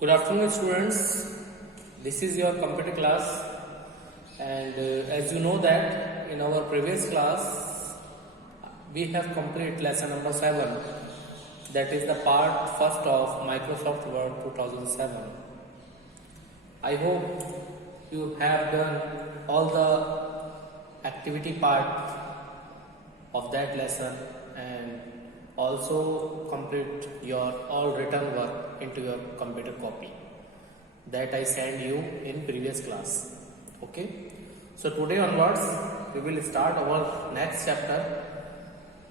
Good afternoon, students. This is your computer class, and as you know that in our previous class we have completed lesson number 7. That is the part first of Microsoft Word 2007. I hope you have done all the activity part of that lesson and also complete your all written work into your computer copy that I sent you in previous class. Okay, so today onwards we will start our next chapter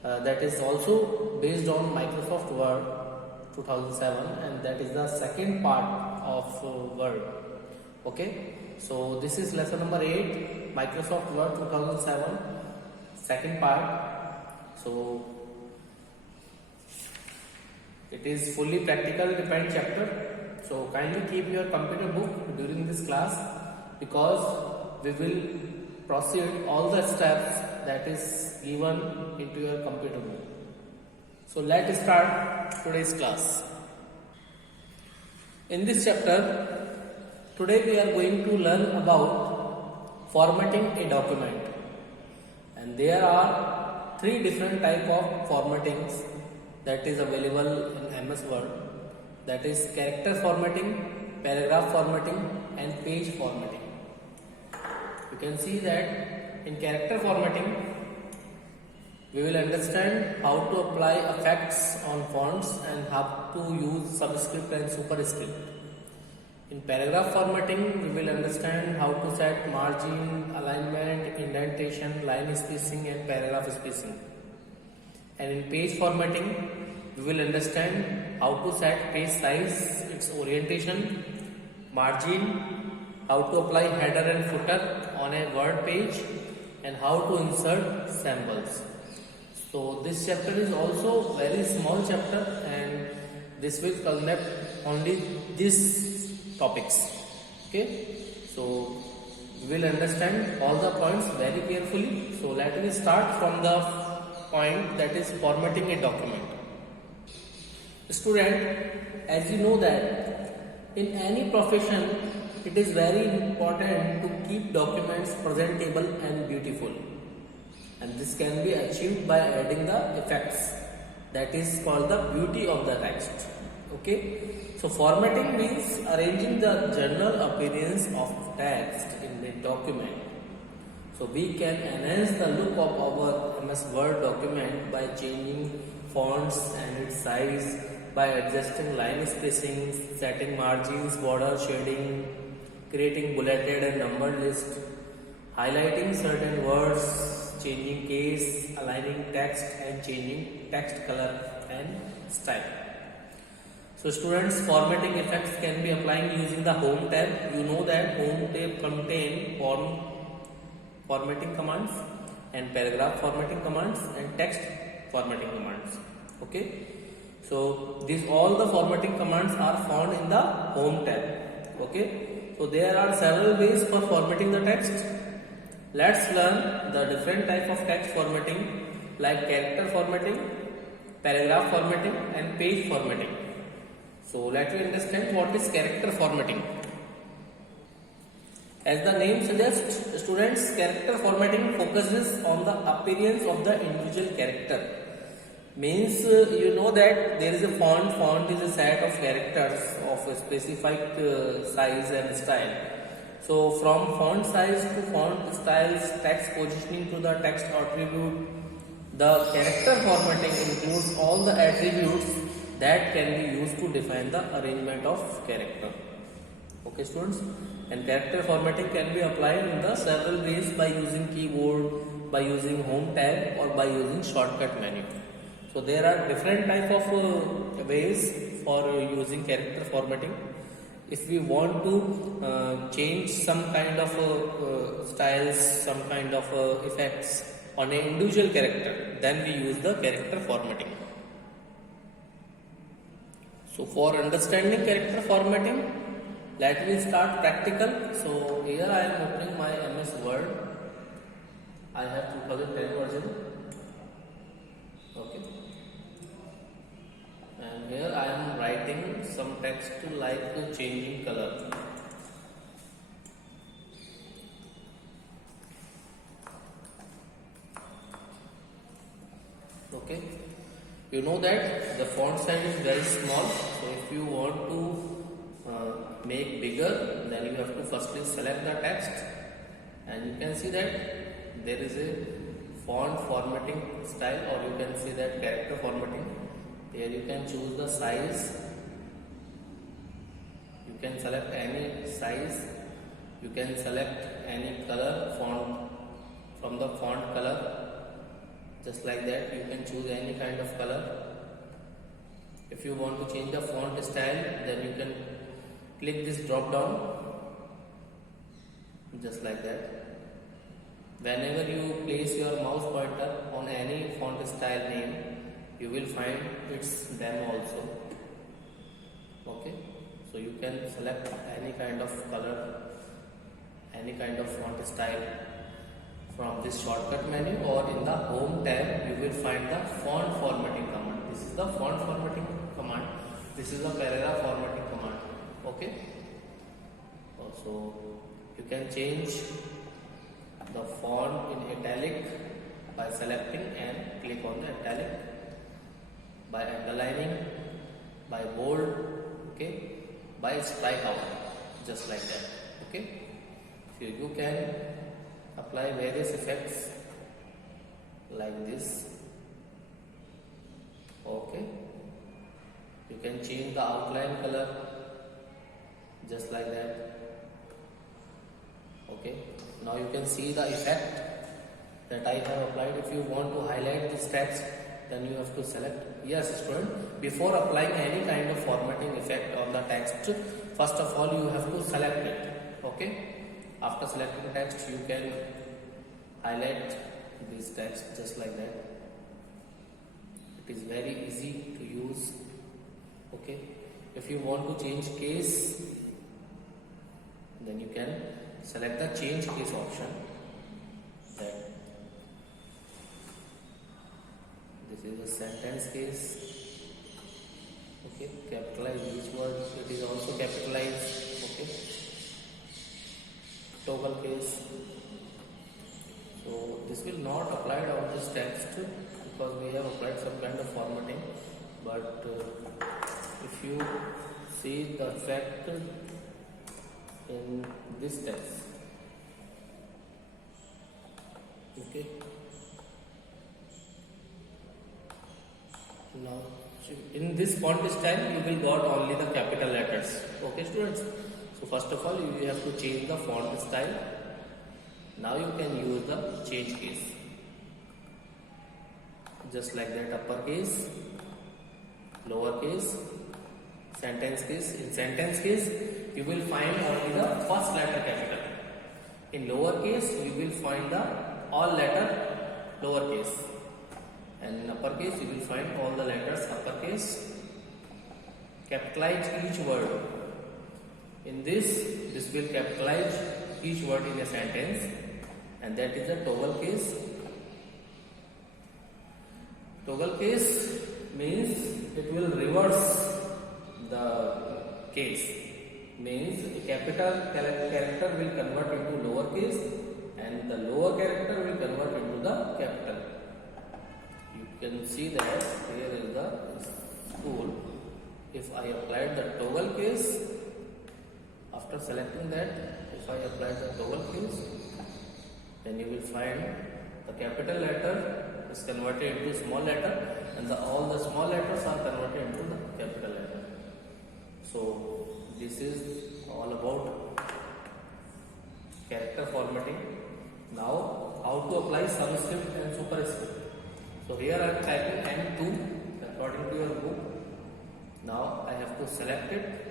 that is also based on Microsoft Word 2007, and that is the second part of Word. Okay, so this is lesson number 8, Microsoft Word 2007, second part. So it is fully practical depend chapter. So kindly keep your computer book during this class, because we will proceed all the steps that is given into your computer book. So let's start today's class. In this chapter, today we are going to learn about formatting a document, and there are 3 different type of formattings that is available in MS Word. That is character formatting, paragraph formatting and page formatting. You can see that in character formatting we will understand how to apply effects on fonts and how to use subscript and superscript. In paragraph formatting we will understand how to set margin, alignment, indentation, line spacing and paragraph spacing. And in page formatting we will understand how to set page size, its orientation, margin, how to apply header and footer on a Word page, and how to insert samples. So this chapter is also very small chapter, and this will connect only these topics. Okay, so we will understand all the points very carefully. So let me start from the point that is formatting a document. Student, as you know that in any profession it is very important to keep documents presentable and beautiful, and this can be achieved by adding the effects that is called the beauty of the text. Okay, so formatting means arranging the general appearance of text in the document. So we can enhance the look of our MS Word document by changing fonts and its size, by adjusting line spacing, setting margins, border shading, creating bulleted and numbered list, highlighting certain words, changing case, aligning text and changing text color and style. So students, formatting effects can be applied using the Home tab. You know that Home tab contain formatting commands and paragraph formatting commands and text formatting commands. Okay, so these all the formatting commands are found in the Home tab. Okay, so there are several ways for formatting the text. Let's learn the different type of text formatting like character formatting, paragraph formatting and page formatting. So let me understand what is character formatting. As the name suggests, students, character formatting focuses on the appearance of the individual character. Means you know that there is a font is a set of characters of a specific size and style. So from font size to font styles, text positioning to the text attribute, the character formatting includes all the attributes that can be used to define the arrangement of character. Okay students, and character formatting can be applied in the several ways by using keyboard, by using Home tab or by using shortcut menu. So there are different type of ways for using character formatting. If we want to change some kind of styles, some kind of effects on an individual character, then we use the character formatting. So for understanding character formatting, let me start practical. So here I am opening my MS Word. I have 2010 version. Okay. And here I am writing some text like changing color. Okay, you know that the font size is very small, so if you want to make bigger, then you have to firstly select the text, and you can see that there is a font formatting style, or you can see that character formatting. Here you can choose the size, you can select any size, you can select any color font from the font color. Just like that, you can choose any kind of color. If you want to change the font style, then you can click this drop down, just like that. Whenever you place your mouse pointer on any font style name, you will find its them also. Okay, so you can select any kind of color, any kind of font style from this shortcut menu, or in the home tab you will find the font formatting command. This is the font formatting command, this is the paragraph formatting command. Okay, also you can change the font in italic by selecting and click on the italic, by underlining, by bold, okay, by strike out, just like that. Okay, so you can apply various effects like this. Okay, you can change the outline color, just like that. Okay, now you can see the effect that I have applied. If you want to highlight this text, then you have to select. Yes, student, before applying any kind of formatting effect on the text, first of all you have to select it. Okay, after selecting the text, you can highlight this text just like that. It is very easy to use. Okay, if you want to change case, then you can select the change case option. That this is a sentence case. Okay, capitalize each word, it is also capitalized. Okay, toggle case. So this will not apply on this text because we have applied some kind of formatting, but if you see the effect in this text, okay, now in this font style you will got only the capital letters. Okay, students, so first of all you have to change the font style. Now you can use the change case, just like that. Uppercase, lowercase, sentence case. In sentence case, you will find only the first letter capital. In lowercase, you will find the all letter lowercase, and in uppercase, you will find all the letters uppercase. Capitalize each word. In this will capitalize each word in a sentence, and that is a toggle case. Toggle case means it will reverse the case, means the capital character will convert into lowercase and the lower character will convert into the capital. You can see that here is the school. If I applied the toggle case, after selecting that, if I apply the toggle case, then you will find the capital letter is converted into small letter and all the small letters are converted into the capital letter. So this is all about character formatting. Now how to apply subscript and superscript. So here I am typing N2 according to your book. Now I have to select it.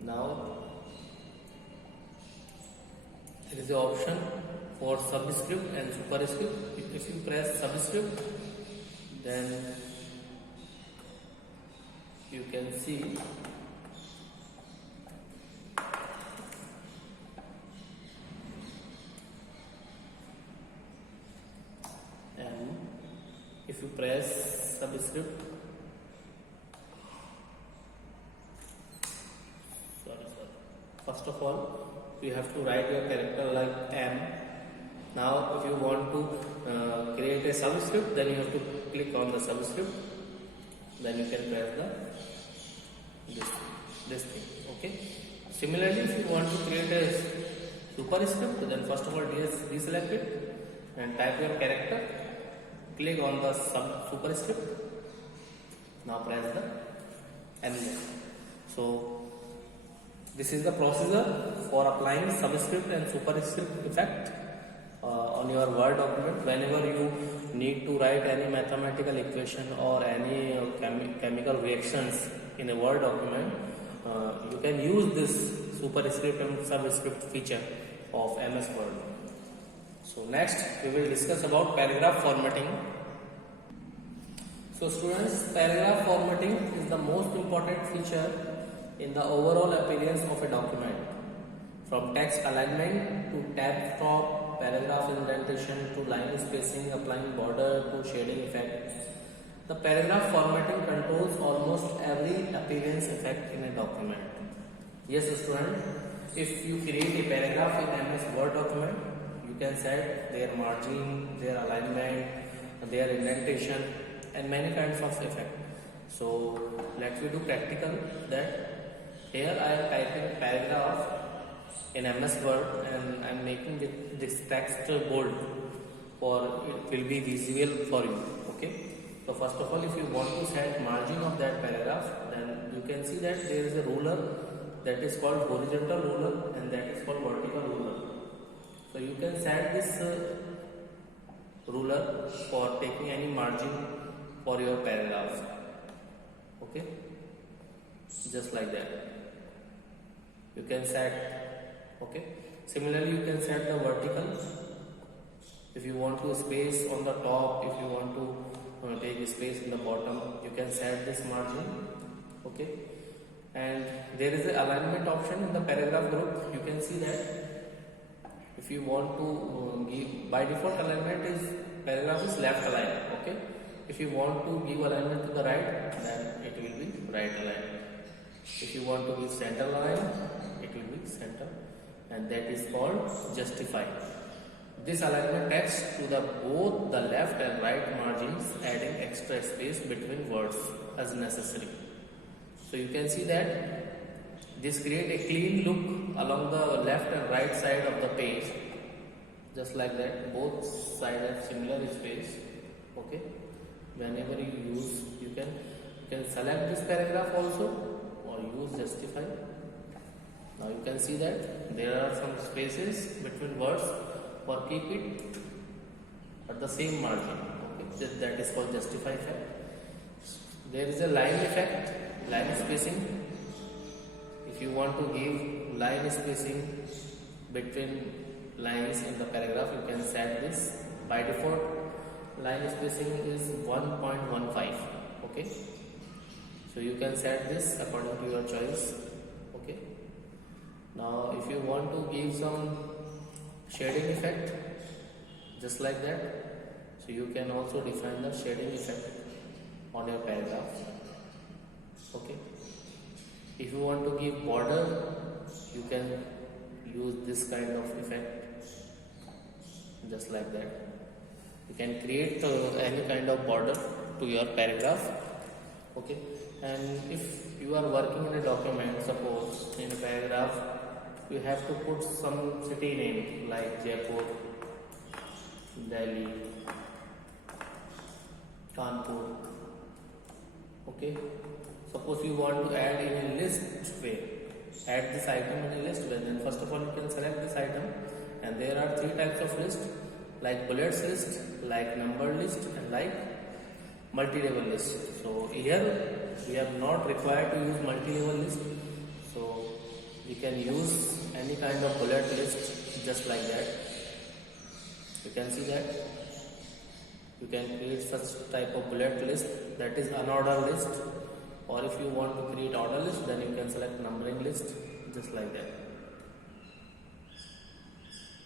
Now there is the option for subscript and superscript. If you press subscript, then you can see and if you press subscript, first of all you have to write your character like M. Now if you want to create a subscript, then you have to click on the subscript, then you can press the this thing. Okay. Similarly, if you want to create a superscript, then first of all deselect it and type your character, click on the superscript. Now press the enter. So this is the procedure for applying subscript and superscript effect on your Word document. Whenever you need to write any mathematical equation or any chemical reactions in a Word document, you can use this superscript and subscript feature of MS Word. So next we will discuss about paragraph formatting. So students, paragraph formatting is the most important feature in the overall appearance of a document. From text alignment to tab top, paragraph indentation to line spacing, applying border to shading effect. The paragraph formatting controls almost every appearance effect in a document. Yes student, if you create a paragraph in MS Word document, you can set their margin, their alignment, their indentation and many kinds of effect. So let's do practical. That here I am typing paragraph in MS Word and I am making this text bold for it will be visible for you. Okay. So first of all, if you want to set margin of that paragraph, then you can see that there is a ruler that is called horizontal ruler and that is called vertical ruler. So you can set this ruler for taking any margin for your paragraph. Okay, just like that you can set. Okay, similarly you can set the vertical. If you want to space on the top, if you want to take space in the bottom, you can set this margin. Okay, and there is an alignment option in the paragraph group. You can see that if you want to give, by default alignment is paragraph is left aligned. Okay, if you want to give alignment to the right, then it will be right aligned. If you want to give center alignment, it will be center, and that is called justify. This alignment text to the both the left and right margins, adding extra space between words as necessary. So you can see that this create a clean look along the left and right side of the page, just like that. Both sides have similar space. Okay. Whenever you use, you can select this paragraph also or use justify. Now you can see that there are some spaces between words, or keep it at the same margin. Okay, that is called justify effect. There is a line effect, line spacing. If you want to give line spacing between lines in the paragraph, you can set this. By default, line spacing is 1.15. Okay, so you can set this according to your choice. Okay, now if you want to give some shading effect, just like that, so you can also define the shading effect on your paragraph. Okay, if you want to give border, you can use this kind of effect, just like that. You can create any kind of border to your paragraph. Okay, and if you are working in a document, suppose in a paragraph you have to put some city name like Jaipur, Delhi, Kanpur. Okay, suppose you want to add in a list way, add this item in a list way, then first of all you can select this item, and there are three types of list, like bullets list, like number list, and like multi-level list. So here we are not required to use multi-level list, so we can use any kind of bullet list, just like that. You can see that you can create such type of bullet list, that is unordered list, or if you want to create order list, then you can select numbering list, just like that.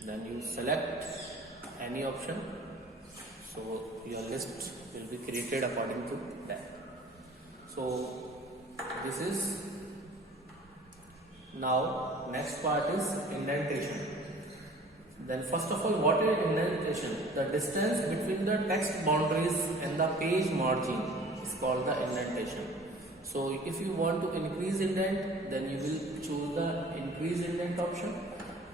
Then you select any option, so your list will be created according to that. So this is Now next part is indentation. Then first of all, what is indentation? The distance between the text boundaries and the page margin is called the indentation. So if you want to increase indent, then you will choose the increase indent option.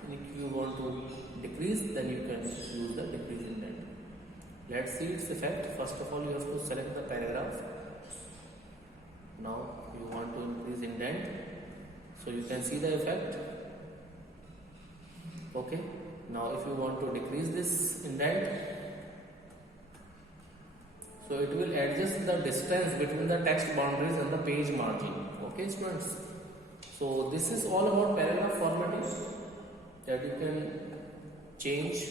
And if you want to decrease, then you can use the decrease indent. Let's see its effect. First of all, you have to select the paragraph. Now you want to increase indent, so you can see the effect. Okay. Now if you want to decrease this indent, so it will adjust the distance between the text boundaries and the page margin. Okay students. So this is all about paragraph formatting, that you can change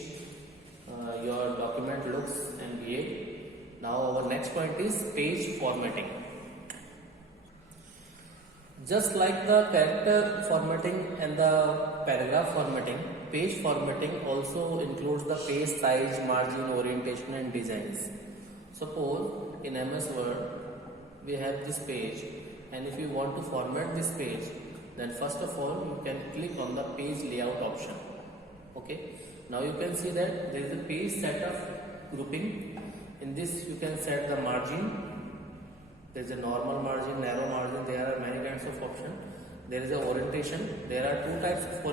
your document looks and behave. Now our next point is page formatting. Just like the character formatting and the paragraph formatting, page formatting also includes the page size, margin, orientation and designs. Suppose in MS Word we have this page, and if you want to format this page, then first of all you can click on the page layout option. Okay. Now you can see that there is a page setup grouping. In this you can set the margin. There is a normal margin, narrow margin, there are many kinds of options. There is a orientation. There are two types of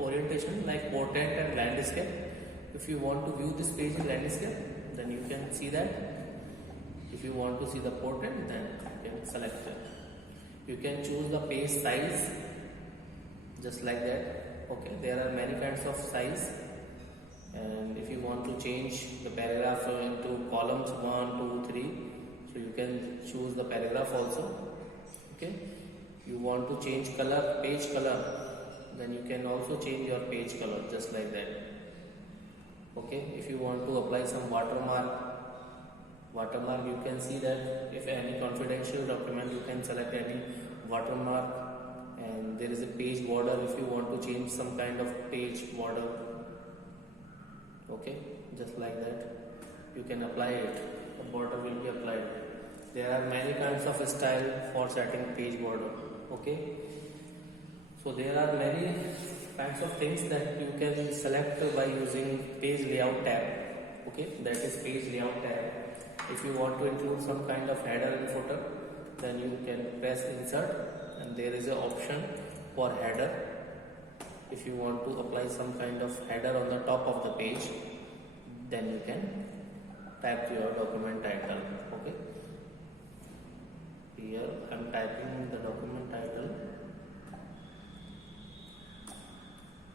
orientation, like portrait and landscape. If you want to view this page in landscape, then you can see that. If you want to see the portrait, then you can select it. You can choose the page size, just like that. Okay, there are many kinds of size. And if you want to change the paragraph into columns 1, 2, 3, so you can choose the paragraph also. Okay. You want to change color, page color, then you can also change your page color, just like that. Okay. If you want to apply some watermark, you can see that if any confidential document, you can select any watermark. And there is a page border if you want to change some kind of page border. Okay, just like that you can apply it. The border will be applied. There are many kinds of style for setting page border. Okay, so there are many kinds of things that you can select by using page layout tab. Okay, that is page layout tab. If you want to include some kind of header and footer, then you can press insert, and there is an option for header. If you want to apply some kind of header on the top of the page, then you can type your document title. Okay, here I am typing the document title,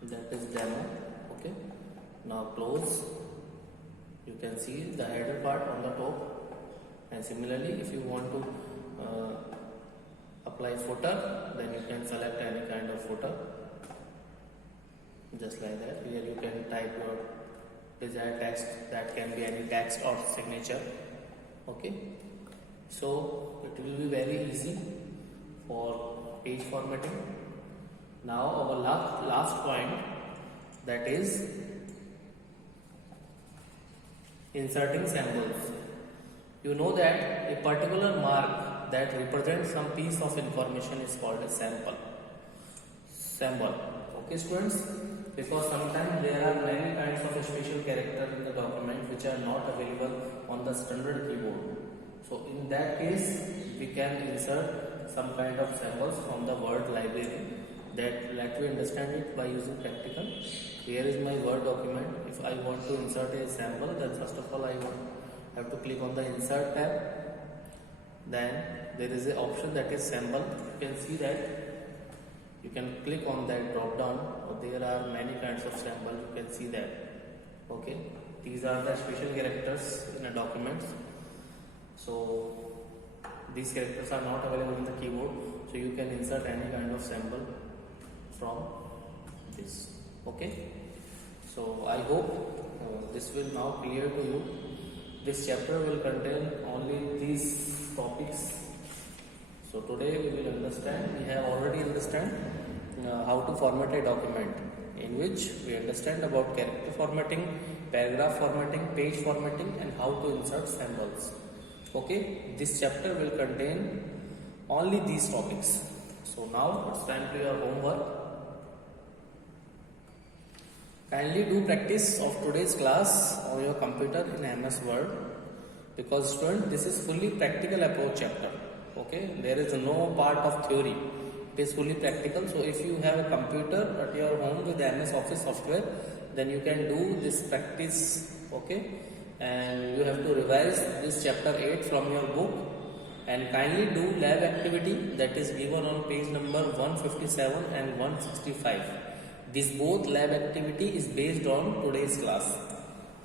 that is demo. Okay, now close. You can see the header part on the top, and similarly if you want to apply footer, then you can select any kind of footer, just like that. Here you can type your desired text, that can be any text or signature. Okay, so it will be very easy for page formatting. Now our last point, that is inserting symbols. You know that a particular mark that represents some piece of information is called a symbol. Okay students, because sometimes there are many kinds of special characters in the document which are not available on the standard keyboard. So in that case we can insert some kind of symbols from the word library. That let me understand it by using practical. Here is my Word document. If I want to insert a symbol, then first of all I have to click on the insert tab. Then there is an option that is symbol. You can see that. You can click on that drop down. There are many kinds of symbols. You can see that. Okay, these are the special characters in a document. So these characters are not available in the keyboard. So you can insert any kind of symbol from this. Okay, so I hope this will now clear to you. This chapter will contain only these topics. So today we will understand, we have already understand how to format a document, in which we understand about character formatting, paragraph formatting, page formatting, and how to insert symbols. Okay, this chapter will contain only these topics. So now it's time to your homework. Kindly do practice of today's class on your computer in MS Word, because student, this is fully practical approach chapter. Okay, there is no part of theory. It is fully practical. So if you have a computer at your home with MS Office software, then you can do this practice. Okay, and you have to revise this chapter 8 from your book, and kindly do lab activity that is given on page number 157 and 165. This both lab activity is based on today's class.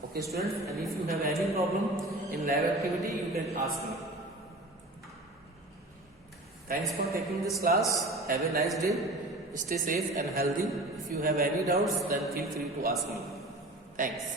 Okay students, and if you have any problem in lab activity, you can ask me. Thanks for taking this class. Have a nice day. Stay safe and healthy. If you have any doubts, then feel free to ask me. Thanks.